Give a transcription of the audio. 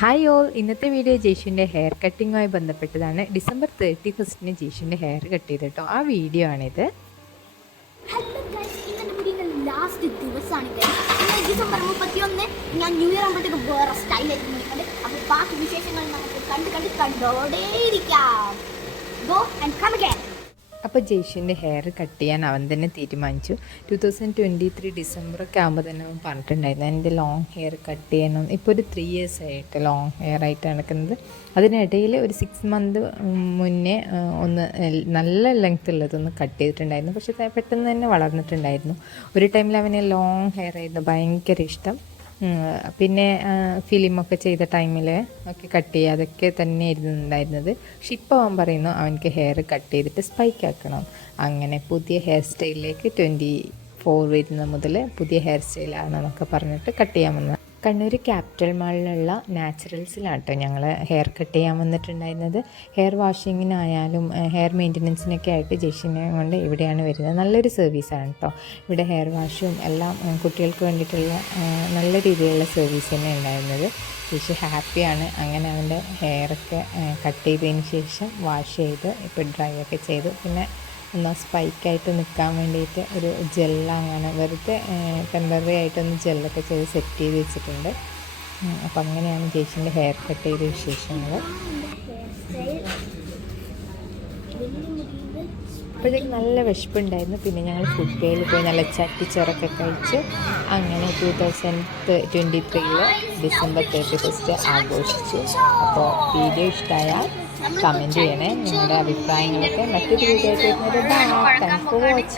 Hi all, ഇന്നത്തെ video ജേഷുവിൻ്റെ hair കട്ടിങ്ങുമായി ബന്ധപ്പെട്ടതാണ്. December 31 ജേഷുവിൻ്റെ hair cut ചെയ്ത് കേട്ടോ, ആ വീഡിയോ ആണിത്. ഹലോ ഗൈസ്, ഇന്നത്തെ വീഡിയോയുടെ ലാസ്റ്റ് ദിവസമാണ് ഗൈസ്. ഇന്ന് ഡിസംബർ 31. ഞാൻ ന്യൂ ഇയർ ആകുമ്പോഴത്തേക്ക് വേറെ സ്റ്റൈലായിരിക്കും നിൽക്കുന്നത്. അപ്പോൾ ബാക്കി വിശേഷങ്ങൾ നമുക്ക് കണ്ടോടേയിരിക്കാം. Go and come again. അപ്പോൾ ജേഷുവിൻ്റെ ഹെയർ കട്ട് ചെയ്യാൻ അവൻ തന്നെ തീരുമാനിച്ചു. 2023 ഡിസംബറൊക്കെ ആകുമ്പോൾ തന്നെ അവൻ പറഞ്ഞിട്ടുണ്ടായിരുന്നു എൻ്റെ ലോങ് ഹെയർ കട്ട് ചെയ്യണം. ഇപ്പോൾ ഒരു 3 years ആയിട്ട് ലോങ് ഹെയർ ആയിട്ട് നടക്കുന്നത്. അതിനിടയിൽ ഒരു 6 month മുന്നേ ഒന്ന് നല്ല ലെങ്ത് ഉള്ളതൊന്ന് കട്ട് ചെയ്തിട്ടുണ്ടായിരുന്നു. പക്ഷേ പെട്ടെന്ന് തന്നെ വളർന്നിട്ടുണ്ടായിരുന്നു. ഒരു ടൈമിൽ അവന് ലോങ് ഹെയർ ആയിരുന്നു ഭയങ്കര ഇഷ്ടം. പിന്നെ ഫിലിമൊക്കെ ചെയ്ത ടൈമിൽ ഒക്കെ കട്ട് ചെയ്യുക, അതൊക്കെ തന്നെയായിരുന്നു ഉണ്ടായിരുന്നത്. പക്ഷെ ഇപ്പോൾ അവൻ പറയുന്നു അവനക്ക് ഹെയർ കട്ട് ചെയ്തിട്ട് സ്പൈക്ക് ആക്കണം. അങ്ങനെ പുതിയ ഹെയർ സ്റ്റൈലിലേക്ക് 24 വരുന്ന മുതൽ പുതിയ ഹെയർ സ്റ്റൈലാണെന്നൊക്കെ പറഞ്ഞിട്ട് കട്ട് ചെയ്യാൻ വന്നത്. കണ്ണൂർ ക്യാപിറ്റൽ മാളിലുള്ള നാച്ചുറൽസിലാണ് കേട്ടോ ഞങ്ങൾ ഹെയർ കട്ട് ചെയ്യാൻ വന്നിട്ടുണ്ടായിരുന്നത്. ഹെയർ വാഷിങ്ങിനായാലും ഹെയർ മെയിൻ്റനൻസിനൊക്കെ ആയിട്ട് ജെഷിനെ കൊണ്ട് ഇവിടെയാണ് വരുന്നത്. നല്ലൊരു സർവീസാണ് കേട്ടോ. ഇവിടെ ഹെയർ വാഷും എല്ലാം കുട്ടികൾക്ക് വേണ്ടിയിട്ടുള്ള നല്ല രീതിയിലുള്ള സർവീസ് തന്നെ ഉണ്ടായിരുന്നത്. ജെഷി ഹാപ്പിയാണ്. അങ്ങനെ അവൻ്റെ ഹെയറൊക്കെ കട്ട് ചെയ്തതിന് ശേഷം വാഷ് ചെയ്ത് ഇപ്പോൾ ഡ്രൈ ഒക്കെ ചെയ്തു. പിന്നെ ഒന്ന് സ്പൈക്കായിട്ട് നിൽക്കാൻ വേണ്ടിയിട്ട് ഒരു അങ്ങനെ വെറുതെ ടെമ്പററി ആയിട്ടൊന്ന് ജെല്ലൊക്കെ ചെയ്ത് സെറ്റ് ചെയ്ത് വെച്ചിട്ടുണ്ട്. അപ്പം അങ്ങനെയാണ് ജേഷിൻ്റെ ഹെയർ കട്ട് ചെയ്ത വിശേഷങ്ങൾ. അപ്പോഴത്തേക്ക് നല്ല വിശപ്പുണ്ടായിരുന്നു. പിന്നെ ഞങ്ങൾ ഫുഡ് വേയിൽ പോയി നല്ല ചട്ടിച്ചോറൊക്കെ കഴിച്ച് അങ്ങനെ 2023 ഡിസംബർ 31 ആഘോഷിച്ചു. അപ്പോൾ വീഡിയോ ഇഷ്ടമായാൽ കമൻറ്റ് ചെയ്യണേ. നിങ്ങളുടെ അഭിപ്രായങ്ങളൊക്കെ മറ്റൊരു വീഡിയോ ആയിട്ട് വരുന്നത്. Thanks for watching.